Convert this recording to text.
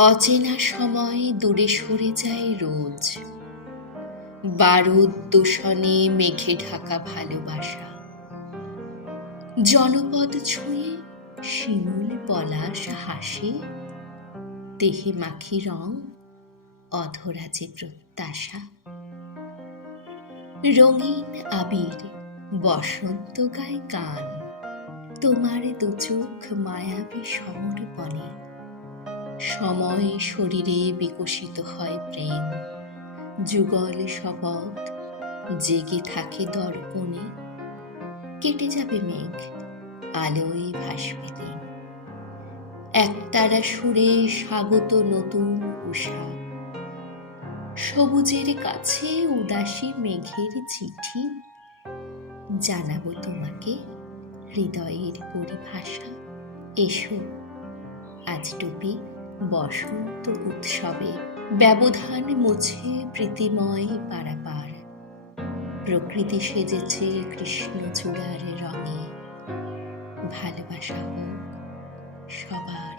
অচেনা সময় দূরে সরে যায় রোজ। বারুদ দূষণে মেঘে ঢাকা ভালোবাসা। জনপদ ছুঁয়ে শিমুল পলাশ হাসে, দেহে মাখি রং অধরা যে প্রত্যাশা। রঙিন আবির বসন্ত গায় গান, তোমার দু চোখ মায়াবী সমর্পণে সময় শরীরে বিকশিত হয় প্রেম। যুগল শপথ, জেগে থাকে দর্পণে। কেটে যাবে মেঘ, আলোয় ভাসবে দিন। একতারা সুরে স্বাগত নতুন উষা। সবুজের কাছে উদাসী মেঘের চিঠি। জানাব তোমাকে হৃদয়ের পরিভাষা। এসো, আজ ডুবি বসন্ত উৎসবে ব্যবধান মুছে প্রীতিময় পারাপার। প্রকৃতি সেজেছে কৃষ্ণচূড়ার রঙে। ভালোবাসা হোক সবার।